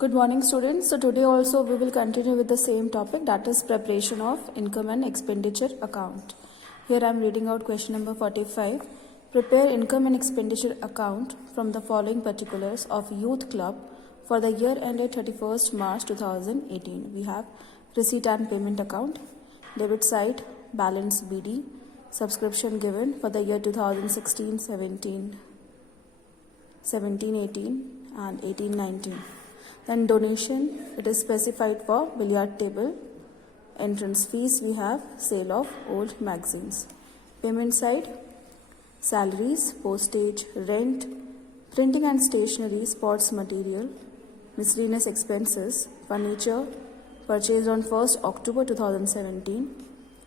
Good morning, students. So today also we will continue with the same topic, that is preparation of income and expenditure account. Here I am reading out question number 45. Prepare income and expenditure account from the following particulars of youth club for the year ended 31st March 2018. We have receipt and payment account, debit side, balance BD, subscription given for the year 2016, 17, 18 and 18, 19. Then donation, it is specified for billiard table. Entrance fees, we have sale of old magazines. Payment side, salaries, postage, rent, printing and stationery, sports material, miscellaneous expenses, furniture, purchased on 1st October 2017.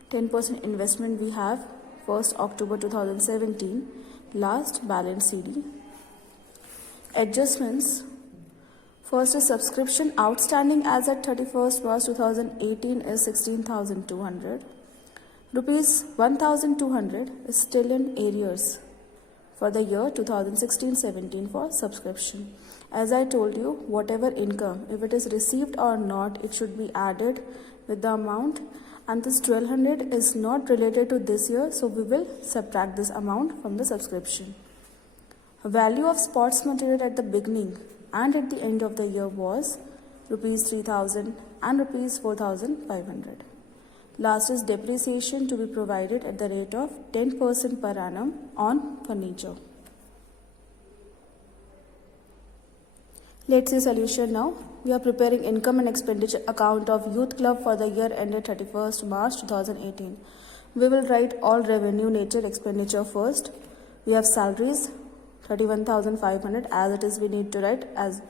10% investment we have 1st October 2017. Last balance CD. Adjustments. First is subscription outstanding as at 31st March 2018 is 16,200. Rupees 1,200 is still in arrears for the year 2016-17 for subscription. As I told you, whatever income, if it is received or not, it should be added with the amount, and this 1,200 is not related to this year, so we will subtract this amount from the subscription. Value of sports material at the beginning and at the end of the year was rupees 3,000 and rupees 4,500. Last is depreciation to be provided at the rate of 10% per annum on furniture. Let's see solution now. We are preparing income and expenditure account of youth club for the year ended 31st March 2018. We will write all revenue nature expenditure first. We have salaries 31,500 as it is, we need to write as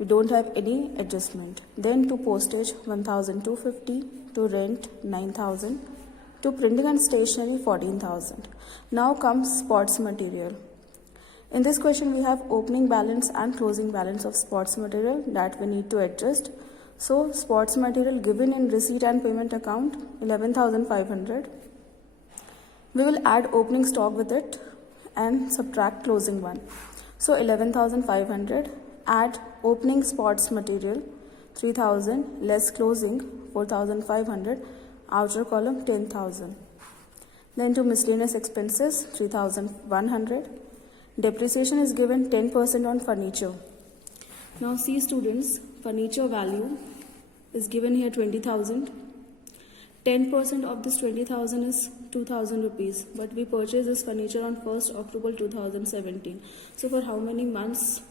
we don't have any adjustment. Then to postage 1,250, to rent 9,000, to printing and stationery 14,000. Now comes sports material. In this question we have opening balance and closing balance of sports material that we need to adjust. So sports material given in receipt and payment account 11,500. We will add opening stock with it and subtract closing one. So 11,500, add opening sports material 3,000 less closing 4,500, outer column 10,000. Then to miscellaneous expenses 3,100. Depreciation is given 10% on furniture. Now see students, furniture value is given here 20,000. 10% of this 20,000 is 2,000 rupees, but we purchased this furniture on 1st October 2017. So for how many months?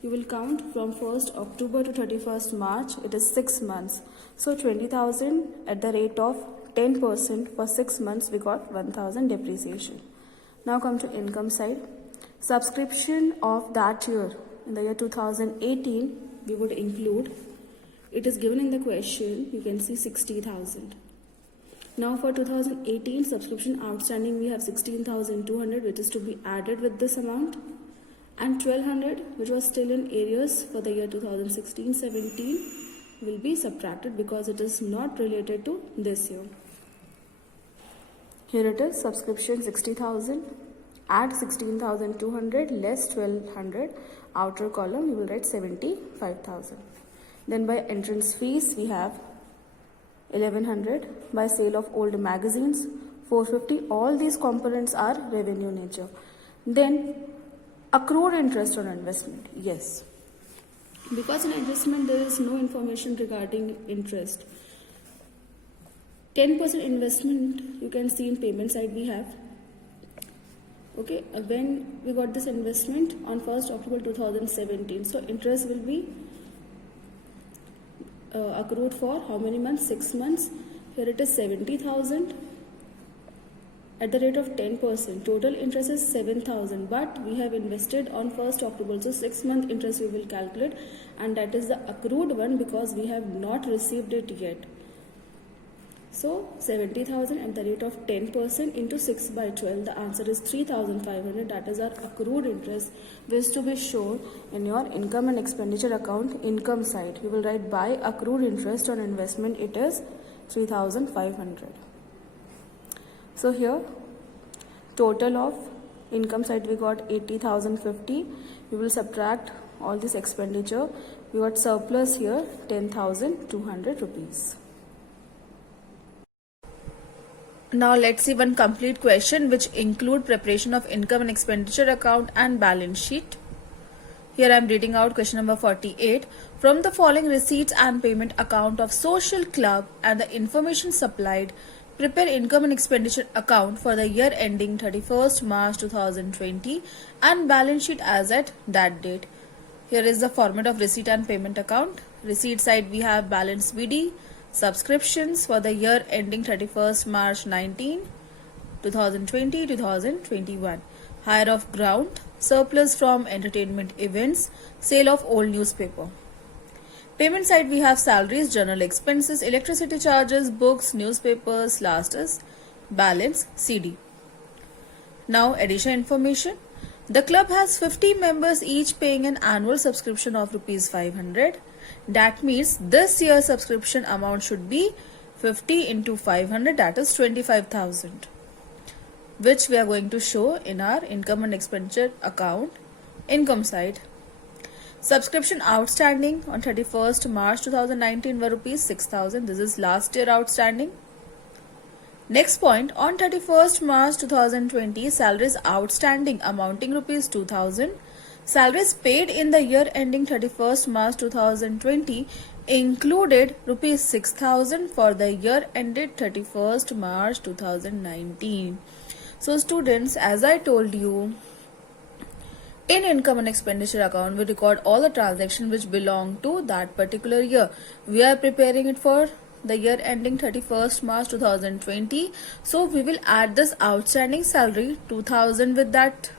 You will count from 1st October to 31st March, it is 6 months. So 20,000 at the rate of 10% for 6 months, we got 1,000 depreciation. Now come to income side. Subscription of that year, in the year 2018, we would include, it is given in the question, you can see 60,000. Now for 2018 subscription outstanding we have 16,200 which is to be added with this amount, and 1,200 which was still in arrears for the year 2016-17 will be subtracted because it is not related to this year. Here it is, subscription 60,000, add 16,200 less 1,200, outer column you will write 75,000. Then by entrance fees we have 1,100, by sale of old magazines 450. All these components are revenue nature. Then accrued interest on investment. Yes, because in investment there is no information regarding interest. 10% investment you can see in payment side we have. Okay, when we got this investment on 1st October 2017, so interest will be accrued for how many months? 6 months. Here it is 70,000 at the rate of 10%. Total interest is 7,000, but we have invested on 1st October, so 6 month interest we will calculate, and that is the accrued one because we have not received it yet. So 70,000 at the rate of 10% into 6 by 12, the answer is 3,500. That is our accrued interest, which to be shown in your income and expenditure account income side. You will write by accrued interest on investment, it is 3,500. So here total of income side we got 80,050. We will subtract all this expenditure. We got surplus here 10,200 rupees. Now let's see one complete question which include preparation of income and expenditure account and balance sheet. Here I am reading out question number 48. From the following receipts and payment account of social club and the information supplied, prepare income and expenditure account for the year ending 31st March 2020 and balance sheet as at that date. Here is the format of receipt and payment account. Receipt side we have balance BD, subscriptions for the year ending 31st March 2020-2021, hire of ground, surplus from entertainment events, sale of old newspaper. Payment side we have salaries, general expenses, electricity charges, books, newspapers, last is balance CD. Now additional information. The club has 50 members each paying an annual subscription of rupees 500. That means this year's subscription amount should be 50 into 500, that is 25,000, which we are going to show in our income and expenditure account, income side. Subscription outstanding on 31st March 2019 were rupees 6,000. This is last year outstanding. Next point, on 31st March 2020, salaries outstanding amounting rupees 2,000. Salaries paid in the year ending 31st March 2020 included rupees 6,000 for the year ended 31st March 2019. So students, as I told you, in income and expenditure account, we record all the transactions which belong to that particular year. We are preparing it for the year ending 31st March 2020. So we will add this outstanding salary 2,000 with that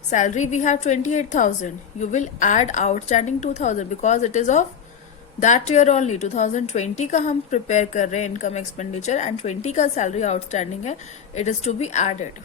salary we have 28,000. You will add outstanding 2,000 because it is of that year only. 2020 का हम prepare कर रहे हैं income expenditure and 20 का salary outstanding है. It is to be added.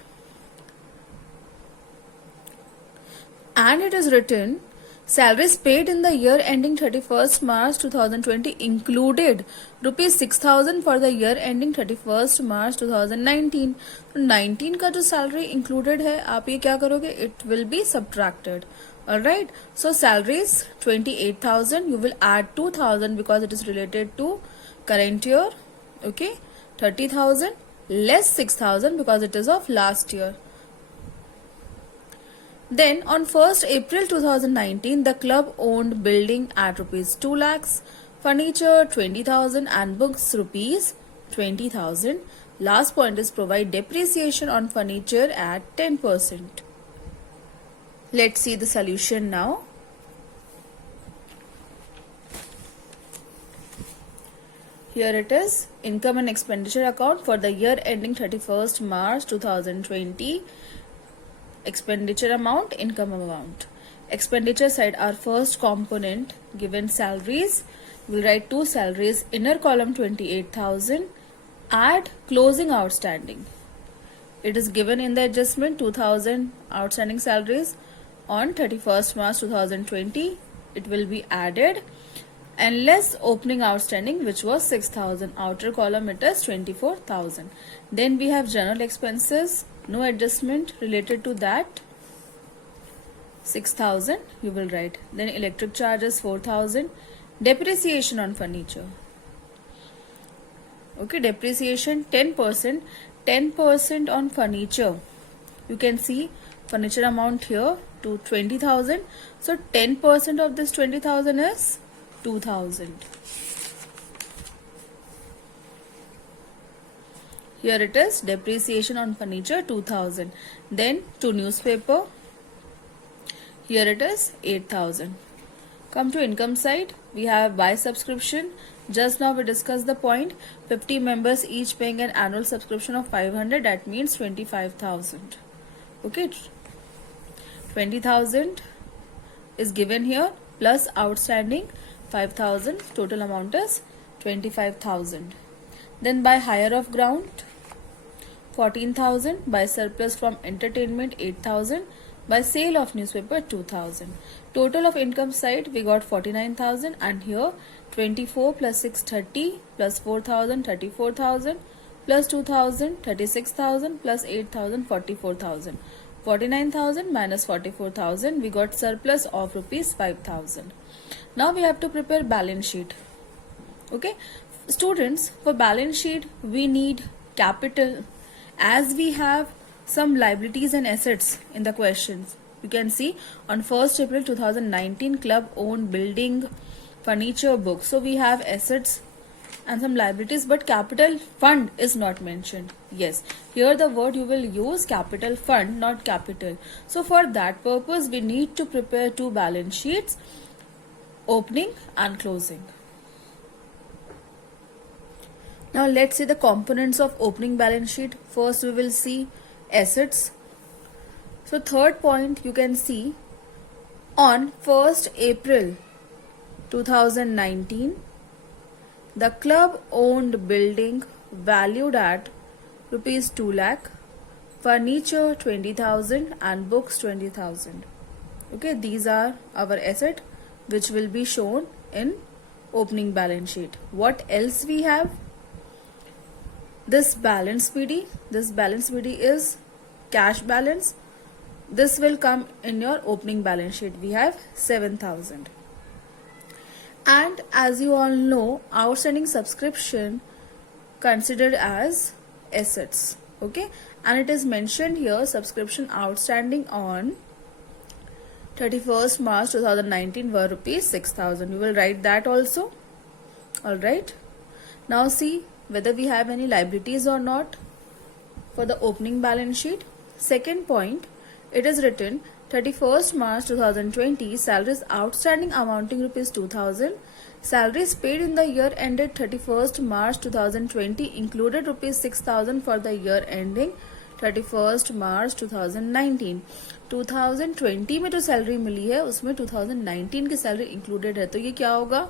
And it is written, salaries paid in the year ending 31st March 2020 included rupees 6,000 for the year ending 31st March 2019. तो 19 का जो salary included है, आप ये क्या करोगे? It will be subtracted. Alright. So salaries 28,000. You will add 2,000 because it is related to current year. Okay. 30,000 less 6,000 because it is of last year. Then on 1st April 2019, the club owned building at rupees 2 lakhs, furniture 20,000 and books rupees 20,000. Last point is provide depreciation on furniture at 10%. Let's see the solution now. Here it is, income and expenditure account for the year ending 31st March 2020. Expenditure amount, income amount. Expenditure side, our first component given salaries. We'll write two salaries, inner column 28,000, add closing outstanding. It is given in the adjustment 2,000 outstanding salaries on 31st March 2020. It will be added and less opening outstanding which was 6,000. Outer column it is 24,000. Then we have general expenses. No adjustment related to that. 6,000 you will write. Then electric charges 4,000. Depreciation on furniture. Okay, depreciation 10%. 10% on furniture. You can see furniture amount here to 20,000. So 10% of this 20,000 is 2,000. Here it is, depreciation on furniture 2,000. Then to newspaper, here it is 8,000. Come to income side, we have buy subscription. Just now we discussed the point, 50 members each paying an annual subscription of 500, that means 25,000. Okay, 20,000 is given here plus outstanding 5,000, total amount is 25,000. Then by hire of ground 14,000, by surplus from entertainment 8,000, by sale of newspaper 2,000. Total of income side we got 49,000 and here 24 plus 6 30 plus 4,000 34,000 plus 2,000 36,000 plus 8,000 44,000. 49,000 minus 44,000, we got surplus of rupees 5,000. Now we have to prepare balance sheet. Okay, students, for balance sheet we need capital, as we have some liabilities and assets in the questions. You can see on 1st April 2019, club owned building, furniture, books. So we have assets and some liabilities, but capital fund is not mentioned. Yes, here the word you will use capital fund, not capital. So for that purpose we need to prepare two balance sheets, opening and closing. Now let's see the components of opening balance sheet. First we will see assets. So third point, you can see on 1st April 2019, the club owned building valued at rupees 2 lakh, furniture 20,000 and books 20,000. Okay, these are our asset which will be shown in opening balance sheet. What else we have? This balance PD is cash balance. This will come in your opening balance sheet. We have 7,000. And as you all know, outstanding subscription considered as assets. Okay, and it is mentioned here, subscription outstanding on 31st March 2019 were rupees 6,000. You will write that also. Alright. Now see whether we have any liabilities or not for the opening balance sheet. Second point, it is written 31st March 2020, salaries outstanding amounting rupees 2,000. Salaries paid in the year ended 31st March 2020 included rupees 6,000 for the year ending 31st March 2019. 2020 में जो salary मिली है उसमें 2019 की salary included है, तो ये क्या होगा?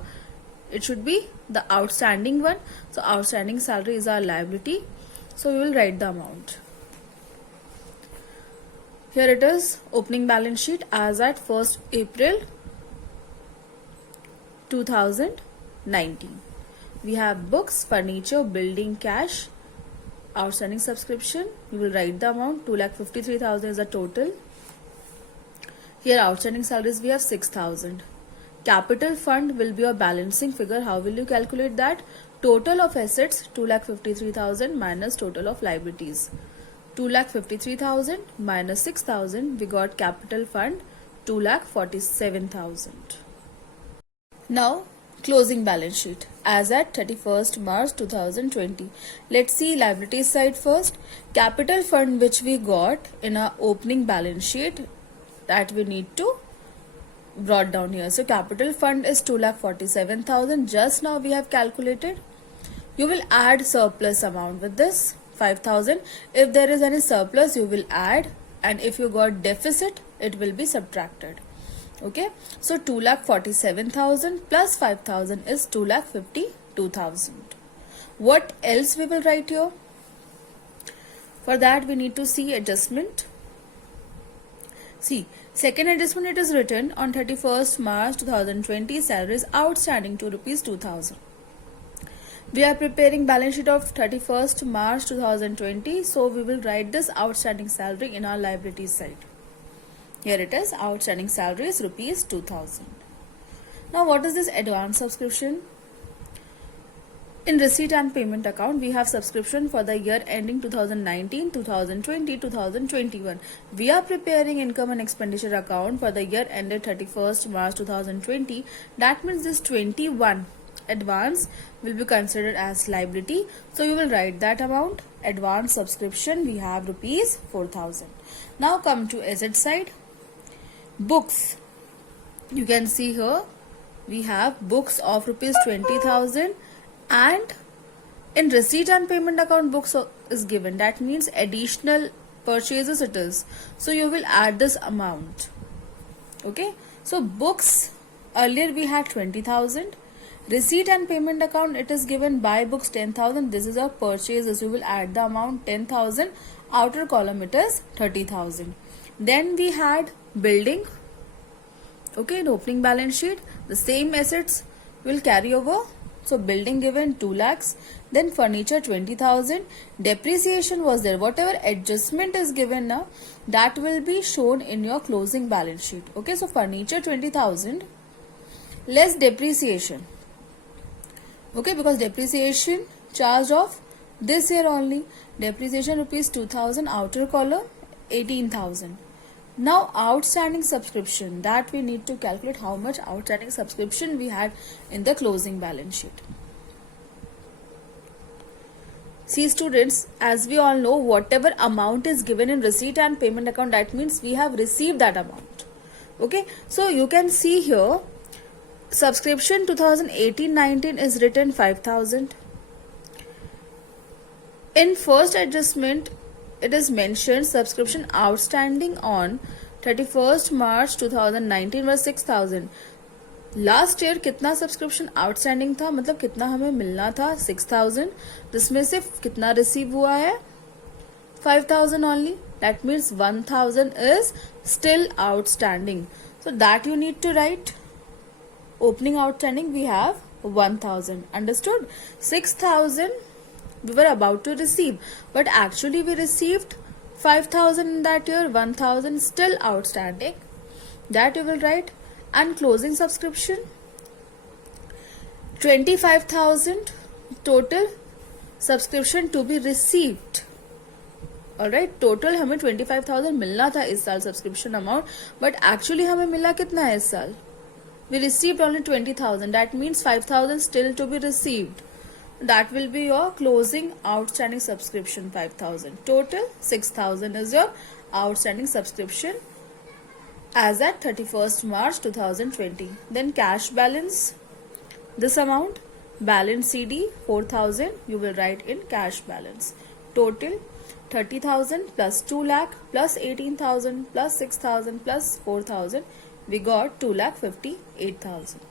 It should be the outstanding one. So outstanding salary is our liability. So we will write the amount. Here it is, opening balance sheet as at 1st April 2019. We have books, furniture, building, cash, outstanding subscription. We will write the amount. 2,53,000 is the total. Here outstanding salaries we have 6,000. Capital fund will be a balancing figure. How will you calculate that? Total of assets 2,53,000 minus total of liabilities. 2,53,000 minus 6,000, we got capital fund 2,47,000. Now closing balance sheet as at 31st March 2020. Let's see liabilities side first. Capital fund which we got in our opening balance sheet, that we need to brought down here. So capital fund is 2,47,000. Just now we have calculated. You will add surplus amount with this 5,000. If there is any surplus you will add, and if you got deficit it will be subtracted. Okay, so 2,47,000 plus 5,000 is 2,52,000. What else we will write here? For that we need to see adjustment. See, second adjustment, it is written on 31st March 2020, salaries outstanding to rupees 2,000. We are preparing balance sheet of 31st March 2020, so we will write this outstanding salary in our liabilities side. Here it is, outstanding salary is rupees 2,000. Now what is this advance subscription? In receipt and payment account, we have subscription for the year ending 2019, 2020, 2021. We are preparing income and expenditure account for the year ended 31st March 2020. That means this 21 advance will be considered as liability. So you will write that amount. Advance subscription, we have rupees 4,000. Now come to asset side. Books. You can see here, we have books of rupees 20,000. And in receipt and payment account books is given. That means additional purchases it is. So you will add this amount. Okay. So books, earlier we had 20,000. Receipt and payment account, it is given buy books 10,000. This is our purchases. You will add the amount 10,000. Outer column it is 30,000. Then we had building. Okay. In opening balance sheet, the same assets will carry over So building given 2 lakhs, then furniture 20,000, depreciation was there. Whatever adjustment is given now, that will be shown in your closing balance sheet. Okay, so furniture 20,000 less depreciation. Okay, because depreciation charged of this year only. Depreciation rupees 2,000, outer column 18,000. Now outstanding subscription, that we need to calculate how much outstanding subscription we had in the closing balance sheet. See students, as we all know, whatever amount is given in receipt and payment account, that means we have received that amount. Okay, so you can see here subscription 2018-19 is written 5,000. In first adjustment, it is mentioned subscription outstanding on 31st March 2019 was 6,000. Last year कितना subscription outstanding था, मतलब कितना हमें मिलना था 6,000, जिसमें से कितना रिसीव हुआ है 5,000 only. That means 1,000 is still outstanding. So that you need to write. Opening outstanding we have 1,000. Understood? 6,000 we were about to receive, but actually we received 5,000 in that year. 1,000 still outstanding, that you will write. And closing subscription 25,000 total subscription to be received. Alright, total हमें 25,000 मिलना था इस साल subscription amount, but actually हमें मिला कितना है इस साल? We received only 20,000. That means 5,000 still to be received. That will be your closing outstanding subscription 5,000. Total 6,000 is your outstanding subscription as at 31st March 2020. Then cash balance, this amount. Balance CD 4,000 you will write in cash balance. Total 30,000 plus 2 lakh plus 18,000 plus 6,000 plus 4,000. We got 2,58,000.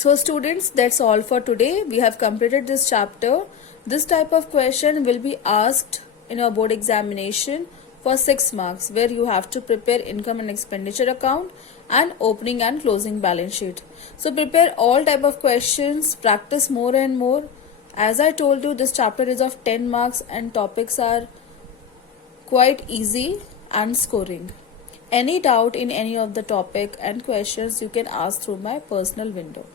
So students, that's all for today. We have completed this chapter. This type of question will be asked in your board examination for 6 marks, where you have to prepare income and expenditure account and opening and closing balance sheet. So prepare all type of questions, practice more and more. As I told you, this chapter is of 10 marks and topics are quite easy and scoring. Any doubt in any of the topic and questions, you can ask through my personal window.